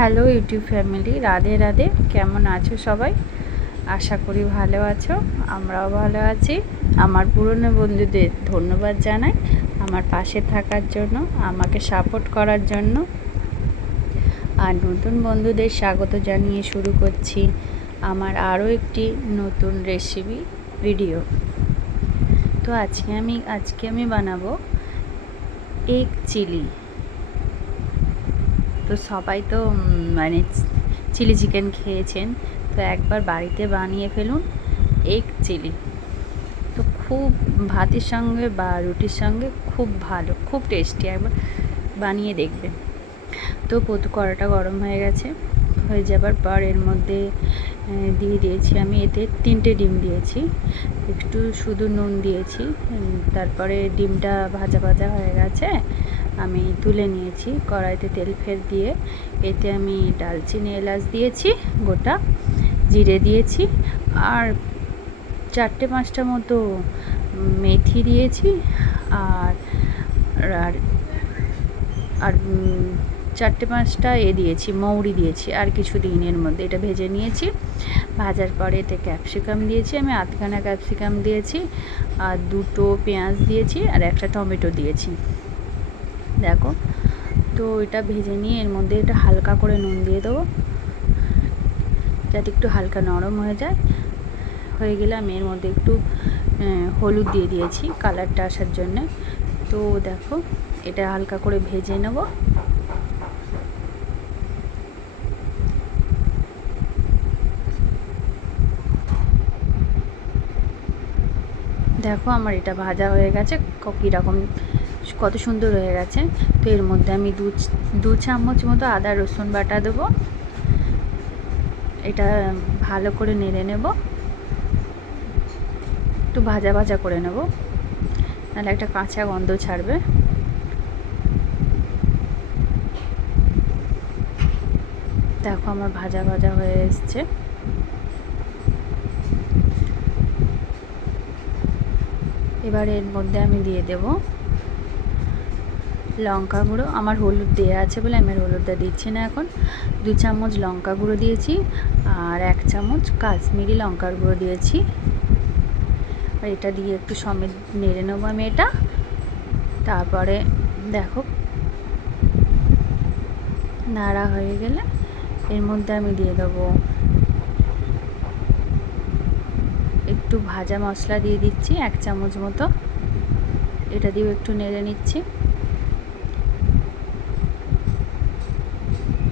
Hello YouTube family, Radhe Radhe. কেমন আছো সবাই? আশা করি ভালো আছো, আমরাও ভালো আছি। আমার পুরনো বন্ধুদের ধন্যবাদ জানাই আমার পাশে থাকার জন্য, আমাকে সাপোর্ট করার জন্য। আর নতুন বন্ধুদের স্বাগত জানিয়ে শুরু করছি আমার আরও একটি নতুন রেসিপি ভিডিও। তো আজকে আমি বানাবো এগ চিলি। তো সবাই তো মানে চিলি চিকেন খেয়েছেন, তো একবার বাড়িতে বানিয়ে ফেলুন এগ চিলি। তো খুব ভাতের সঙ্গে বা রুটির সঙ্গে খুব ভালো, খুব টেস্টি, একবার বানিয়ে দেখবেন। তো কড়াটা গরম হয়ে গেছে, হয়ে যাবার পর এর মধ্যে দিয়ে দিয়েছি আমি এতে 3টে ডিম দিয়েছি, একটু শুধু নুন দিয়েছি। তারপরে ডিমটা ভাজা ভাজা হয়ে গেছে, আমি তুলে নিয়েছি। কড়াইতে তেল ফের দিয়ে এতে আমি ডালচিনি এলাচ দিয়েছি, গোটা জিরে দিয়েছি, আর 4-5টা মতো মেথি দিয়েছি, আর আর আর 4-5টা দিয়েছি, মৌরি দিয়েছি, আর কিছু দিন এর মধ্যে। এটা ভেজে নিয়েছি। ভাজার পরে এতে ক্যাপসিকাম দিয়েছি, আমি 8খানা ক্যাপসিকাম দিয়েছি, আর 2টো পেঁয়াজ দিয়েছি, আর একটা টমেটো দিয়েছি। দেখো, তো এটা ভেজে নিয়ে এর মধ্যে এটা হালকা করে নুন দিয়ে দেবো, যাতে একটু হালকা নরম হয়ে যায়। হয়ে গেলে আমি এর মধ্যে একটু হলুদ দিয়ে দিয়েছি কালারটা আসার জন্যে। তো দেখো, এটা হালকা করে ভেজে নেব। দেখো, আমার এটা ভাজা হয়ে গেছে, কীরকম কত সুন্দর হয়ে গেছে। তো এর মধ্যে আমি দু চামচ মতো আদা রসুন বাটা দেবো। এটা ভালো করে নেড়ে নেব, একটু ভাজা ভাজা করে নেব, নাহলে একটা কাঁচা গন্ধ ছাড়বে। দেখো, আমার ভাজা ভাজা হয়ে এসছে। এবারে এর মধ্যে আমি দিয়ে দেব লঙ্কা গুঁড়ো। আমার হলুদ দেওয়া আছে বলে আমি হলুদটা দিচ্ছি না এখন। 2 চামচ লঙ্কা গুঁড়ো দিয়েছি, আর 1 চামচ কাশ্মীরি লঙ্কার গুঁড়ো দিয়েছি। আর এটা দিয়ে একটু সমেত নেড়ে নেবো আমি এটা। তারপরে দেখো, নাড়া হয়ে গেলে এর মধ্যে আমি দিয়ে দেবো একটু ভাজা মশলা দিয়ে দিচ্ছি, 1 চামচ মতো। এটা দিয়েও একটু নেড়ে নিচ্ছি।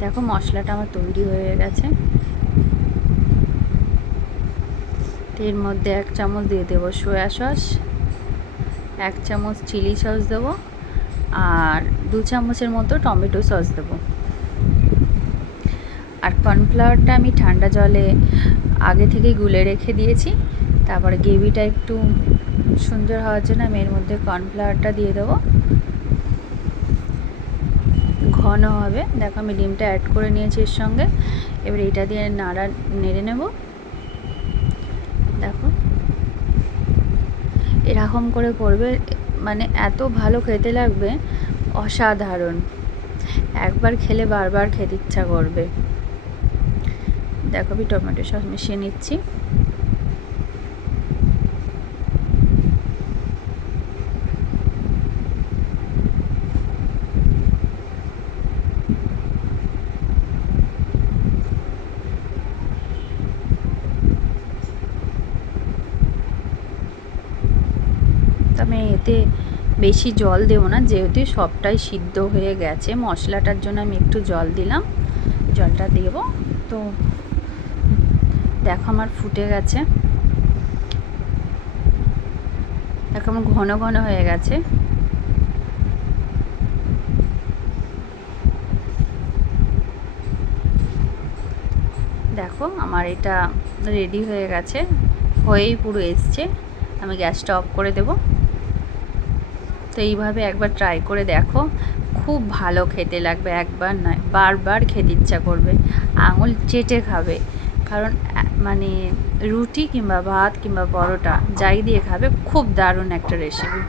দেখো, মশলাটা আমার তৈরি হয়ে গেছে। এর মধ্যে 1 চামচ দিয়ে দেবো সয়া সস, 1 চামচ চিলি সস দেবো, আর 2 চামচের মতো টমেটো সস দেবো। আর কর্নফ্লাওয়ারটা আমি ঠান্ডা জলে আগে থেকেই গুলে রেখে দিয়েছি। তারপরে গ্রেভিটা একটু সুন্দর হওয়ার জন্য আমি এর মধ্যে কর্নফ্লাওয়ারটা দিয়ে দেবো, ঘন হবে। দেখো, আমি ডিমটা অ্যাড করে নিয়েছি এর সঙ্গে। এবার এটা দিয়ে নেড়ে নেব। দেখো, এরকম করে করবে, মানে এত ভালো খেতে লাগবে, অসাধারণ। একবার খেলে বারবার খেতে ইচ্ছা করবে। দেখো, আমি টমেটো সস মিশিয়ে নিচ্ছি। আমি এতে বেশি জল দেবো না, যেহেতু সবটাই সিদ্ধ হয়ে গেছে। মশলাটার জন্য আমি একটু জল দিলাম, জলটা দেব। তো দেখো, আমার ফুটে গেছে। দেখো, আমার ঘন ঘন হয়ে গেছে। দেখো, আমার এটা রেডি হয়ে গেছে, হয়েই পুরো এসছে। আমি গ্যাসটা অফ করে দেব। তো এইভাবে একবার ট্রাই করে দেখো, খুব ভালো খেতে লাগবে। একবার নয়, বারবার খেতে ইচ্ছা করবে, আঙুল চেটে খাবে। কারণ মানে রুটি কিংবা ভাত কিংবা পরোটা যাই দিয়ে খাবে, খুব দারুণ একটা রেসিপি।